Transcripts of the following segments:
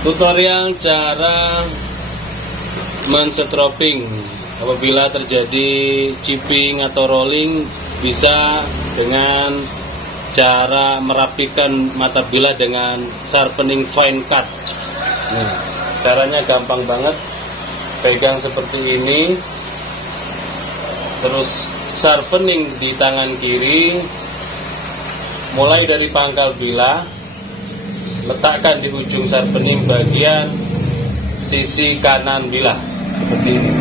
Tutorial cara mensetroping apabila terjadi chipping atau rolling, bisa dengan cara merapikan mata bilah dengan sharpening fine cut. Caranya gampang banget, pegang seperti ini, terus sharpening di tangan kiri, mulai dari pangkal bilah, letakkan di ujung sharpening bagian sisi kanan bilah seperti ini.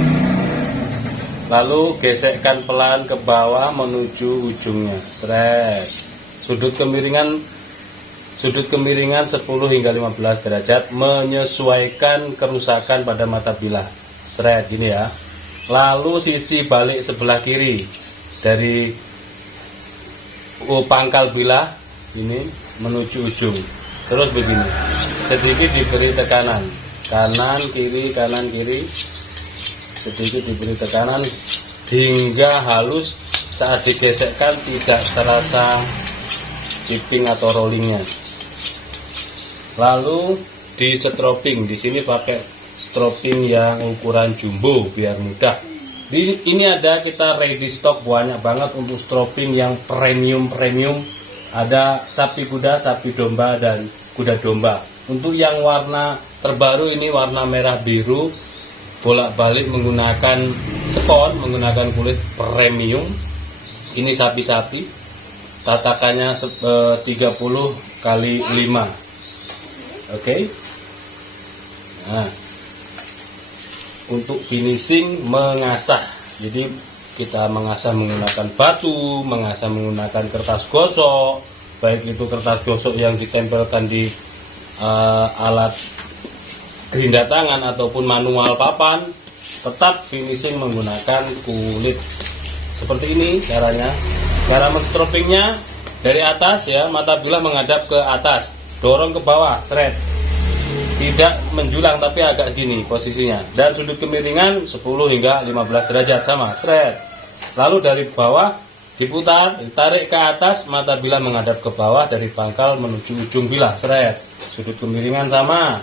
Lalu gesekkan pelan ke bawah menuju ujungnya. Seret. Sudut kemiringan 10 hingga 15 derajat menyesuaikan kerusakan pada mata bilah. Seret gini ya. Lalu sisi balik sebelah kiri dari pangkal bilah ini menuju ujung. Terus begini, sedikit diberi tekanan, kanan kiri, sedikit diberi tekanan hingga halus. Saat digesekkan tidak terasa chipping atau rollingnya. Lalu di setroping, di sini pakai stroping yang ukuran jumbo biar mudah. Ini ada kita ready stock banyak banget untuk stroping yang premium. Ada sapi kuda, sapi domba, dan kuda domba. Untuk yang warna terbaru ini warna merah biru, bolak-balik menggunakan spon, menggunakan kulit premium. Ini sapi-sapi, tatakannya 30 kali 5. Oke. Nah, untuk finishing mengasah, jadi kita mengasah menggunakan batu, mengasah menggunakan kertas gosok, baik itu kertas gosok yang ditempelkan di alat gerinda tangan ataupun manual papan, tetap finishing menggunakan kulit. Seperti ini caranya. Cara menstropingnya dari atas ya, mata bilah menghadap ke atas, dorong ke bawah, seret. Tidak menjulang tapi agak gini posisinya. Dan sudut kemiringan 10 hingga 15 derajat sama, seret. Lalu dari bawah diputar, ditarik ke atas, mata bilah menghadap ke bawah dari pangkal menuju ujung bilah, seret. Sudut kemiringan sama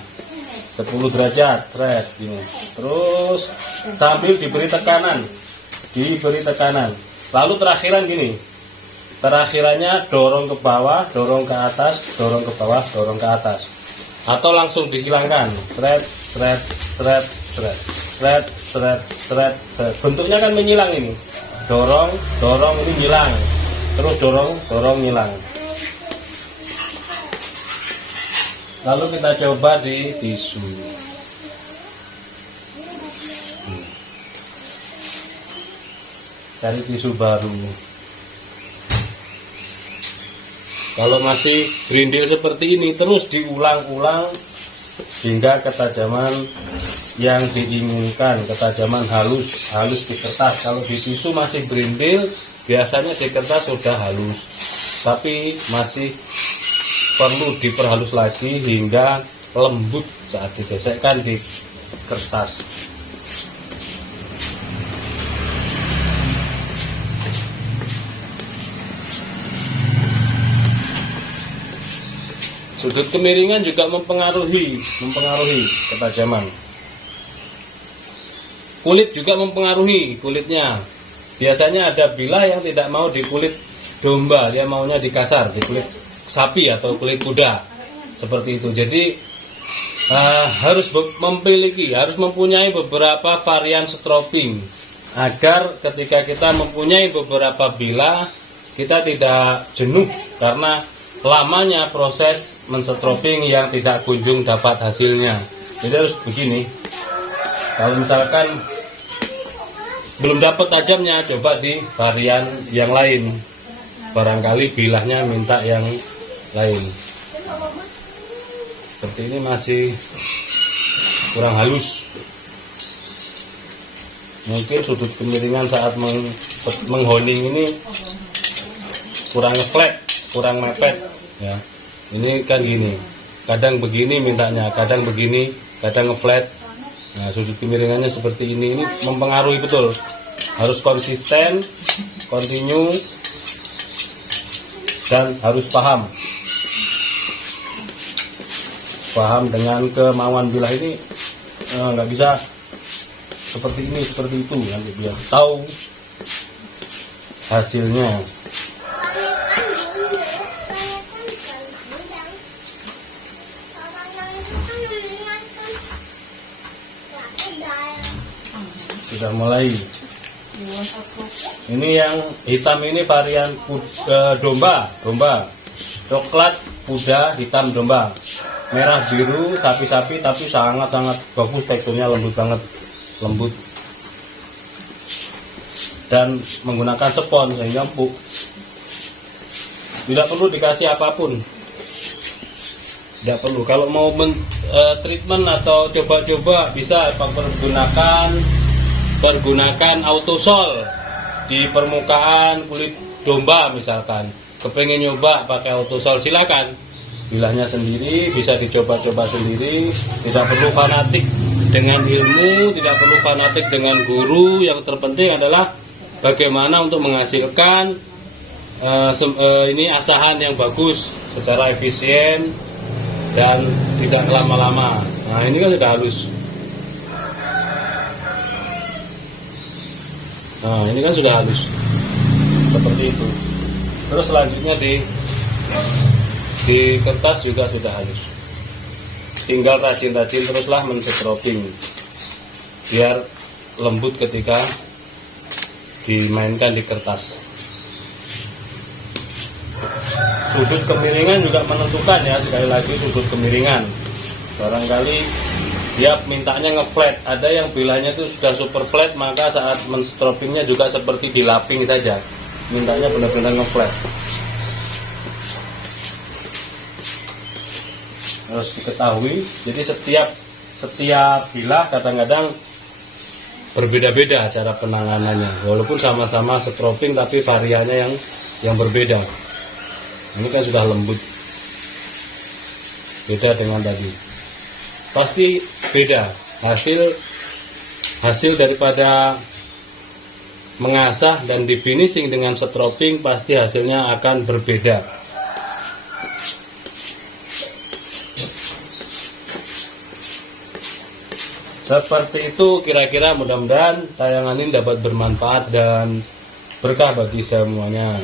10 derajat, seret gini. Terus sambil diberi tekanan. Lalu terakhiran gini. Terakhirannya dorong ke bawah, dorong ke atas, dorong ke bawah, dorong ke atas. Atau langsung dihilangkan. Seret. Bentuknya kan menyilang ini. Dorong ini nyilang. Terus dorong nyilang. Lalu kita coba di tisu. Cari tisu baru. Kalau masih berindil seperti ini, terus diulang-ulang hingga ketajaman yang diinginkan, ketajaman halus di kertas. Kalau di tisu masih berindil, biasanya di kertas sudah halus, tapi masih perlu diperhalus lagi hingga lembut saat digesekkan di kertas. Sudut kemiringan juga mempengaruhi ketajaman. Kulit juga mempengaruhi kulitnya. Biasanya ada bilah yang tidak mau di kulit domba, dia maunya di kasar, di kulit sapi atau kulit kuda. Seperti itu. Jadi harus mempunyai beberapa varian stroping agar ketika kita mempunyai beberapa bilah, kita tidak jenuh karena lamanya proses menstroping yang tidak kunjung dapat hasilnya. Jadi harus begini. Kalau misalkan belum dapat tajamnya, coba di varian yang lain. Barangkali bilahnya minta yang lain. Seperti ini masih kurang halus. Mungkin sudut kemiringan saat menghoning ini kurang flat, kurang mepet ya. Ini kan gini, kadang begini mintanya, kadang begini, kadang ngeflat. Nah, sudut kemiringannya seperti ini mempengaruhi betul. Harus konsisten, continue, dan harus paham. paham dengan kemauan bilah ini, nggak bisa seperti ini seperti itu, nanti biar tahu hasilnya. Sudah mulai. Ini yang hitam ini varian domba, coklat kuda, hitam domba, merah biru sapi-sapi, tapi sangat-sangat bagus, teksturnya lembut banget, lembut, dan menggunakan spons sehingga empuk. Tidak perlu dikasih apapun, tidak perlu. Kalau mau treatment atau coba-coba bisa pergunakan autosol di permukaan kulit domba misalkan. Kepengen nyoba pakai autosol, silakan. Bilahnya sendiri bisa dicoba-coba sendiri, tidak perlu fanatik dengan ilmu, tidak perlu fanatik dengan guru. Yang terpenting adalah bagaimana untuk menghasilkan ini asahan yang bagus secara efisien dan tidak lama-lama. Nah, ini kan sudah halus. Nah, ini kan sudah halus seperti itu. Terus selanjutnya di kertas juga sudah halus. Tinggal rajin-rajin teruslah men-stropping biar lembut ketika dimainkan di kertas. Sudut kemiringan juga menentukan ya, sekali lagi sudut kemiringan. Barangkali dia mintanya nge-flat, ada yang bilahnya itu sudah super flat, maka saat men-stroppingnya juga seperti dilaping saja, mintanya benar-benar nge-flat. Harus diketahui, jadi setiap bilah kadang-kadang berbeda-beda cara penanganannya, walaupun sama-sama stropping tapi variannya yang berbeda. Ini kan sudah lembut, beda dengan tadi, pasti beda hasil daripada mengasah dan di finishing dengan stropping, pasti hasilnya akan berbeda. Seperti itu kira-kira, mudah-mudahan tayangan ini dapat bermanfaat dan berkah bagi semuanya.